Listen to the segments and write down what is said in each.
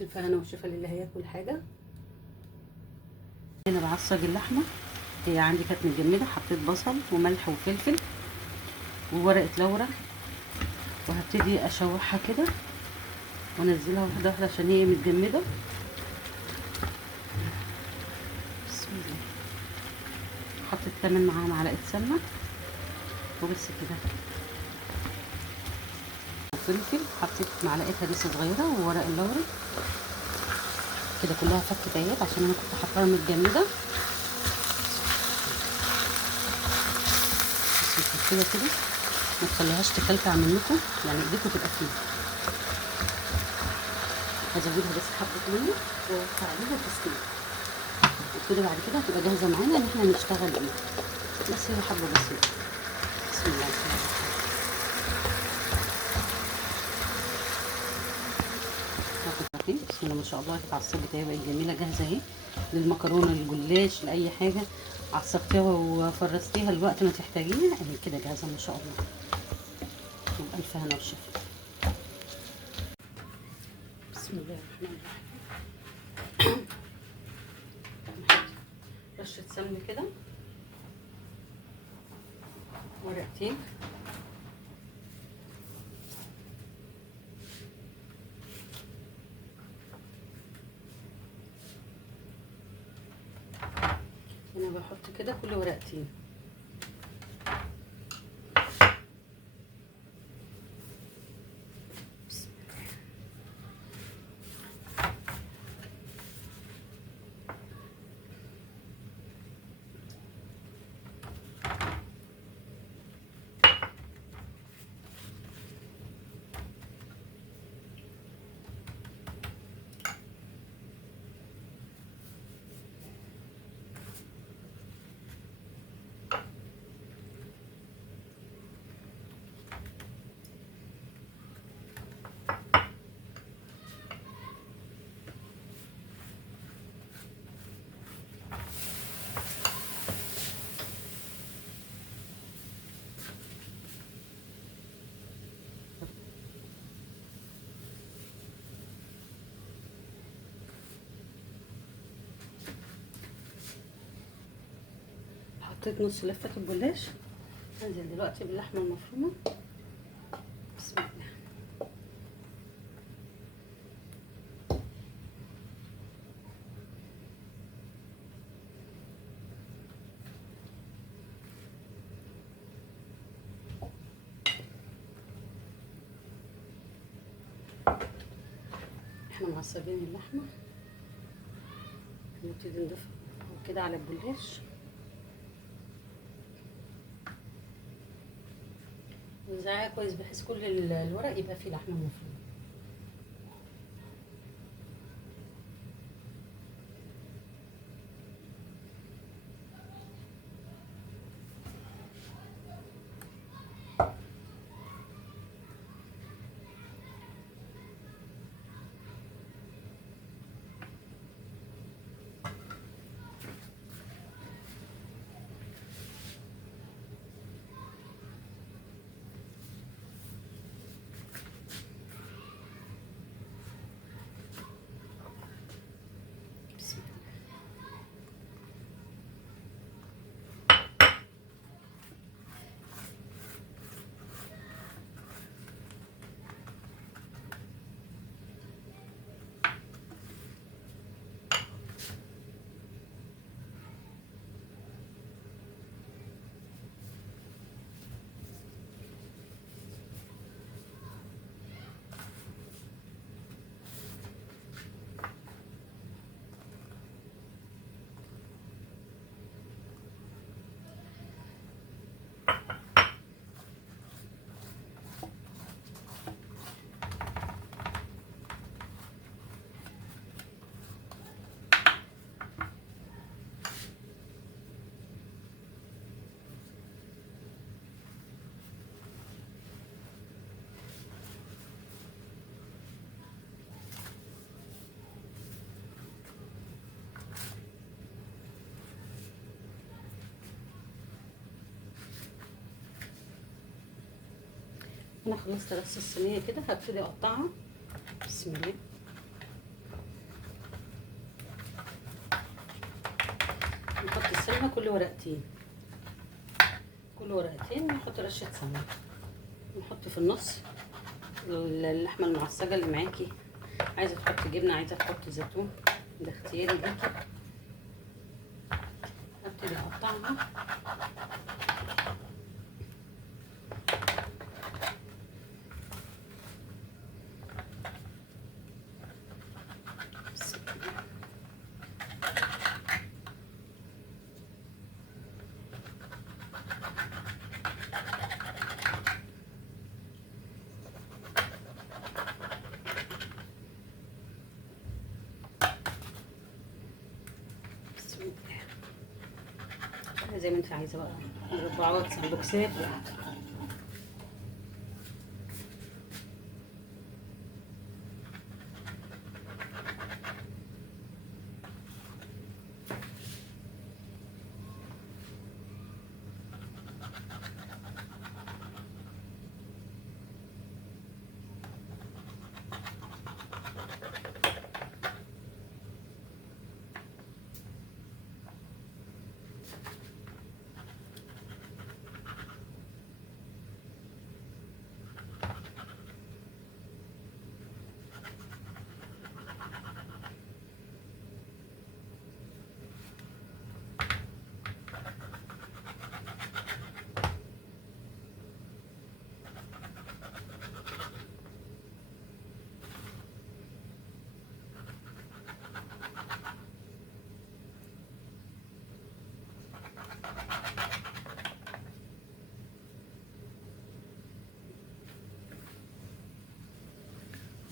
ألف هنا وشفا للي هياكل حاجة. هنا بعصج اللحمة، هي عندي كانت متجمدة، حطيت بصل وملح وفلفل وورقة لورا، وهبتدي اشوحها كده وانزلها واحدة واحدة عشان هي متجمدة. بسم الله. حطيت كمان معاها معلقة سمنة وبس كده. فلفل، حطيت معلقة هريسة صغيرة وورق اللورا كده، كلها فكت اهيت عشان انا كنت حاطاها متجمدة. بس كده كده ما تخليهاش تكلكع منكم، يعني ايديكم تبقى فيه. هزودها بس حبة مية واوسع عليها تسخين كده، بعد كده هتبقى جاهزة معانا ان احنا نشتغل بيها. بس هي حبة بسيطة. بسم الله الرحمن الرحيم. بسم الله ما شاء الله، اتعصبت اهي، بقت جميلة جاهزة اهي للمكرونة، للجلاش، لأي حاجة. عصبتيها وفرستيها الوقت ما تحتاجيها اهي كده جاهزة ما شاء الله. وبألف هنا وشفا. بسم الله الرحمن الرحيم. رشة سمن كده، ورقتين، انا بحط كده كل ورقتين. حطيت نص لفة الجلاش، هنزل دلوقتي باللحمة المفرومة. بسم الله. احنا معصبين اللحمة، نبتدي نضيف كده على الجلاش، نزعها كويس بحيث كل الورق يبقى فيه لحمة مفرومة. بسم الله. انا خلصت رص الصينية كده، هبتدي اقطعها. بسم الله. نحط السمنه كل ورقتين، كل ورقتين نحط رشه سمنه. نحط في النص اللحمه المعصجه اللي معاكي، عايزه تحطي جبنه، عايزه تحطي زيتون، ده اختياري ليكي. ابتدي اقطعها. زي ما انت عايزه بقى، مربعات، سمبوكسات.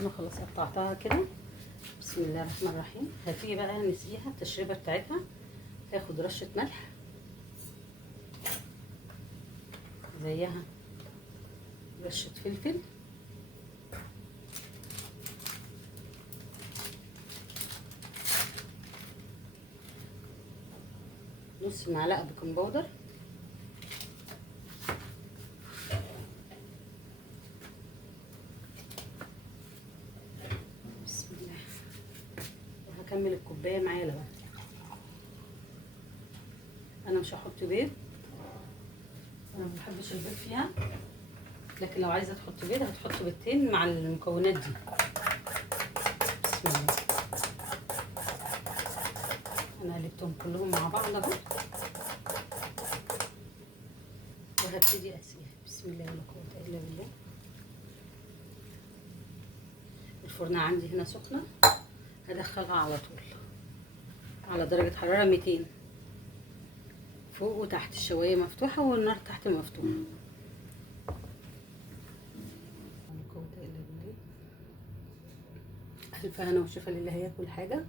انا خلاص قطعتها كده. بسم الله الرحمن الرحيم. هتيجي بقى نسقيها التشريبه بتاعتها. هاخد رشه ملح زيها، رشه فلفل، نص معلقه بيكنج باودر، بسم الله. وهكمل الكوبايه معايا لبن. انا مش هحط بيض، انا ما بحبش البيض فيها، لكن لو عايزه تحط بيض هتحط بيضتين مع المكونات دي. بسم الله. انا قلبتهم كلهم مع بعض اهو، وهبتدي اسقيها. بسم الله ولا قوه الا بالله. الفرن عندي هنا سخنه، هدخلها على طول على درجه حراره 200 فوق وتحت، الشوايه مفتوحه والنار تحت مفتوحه. الف هنا وشفا للي هياكل حاجه.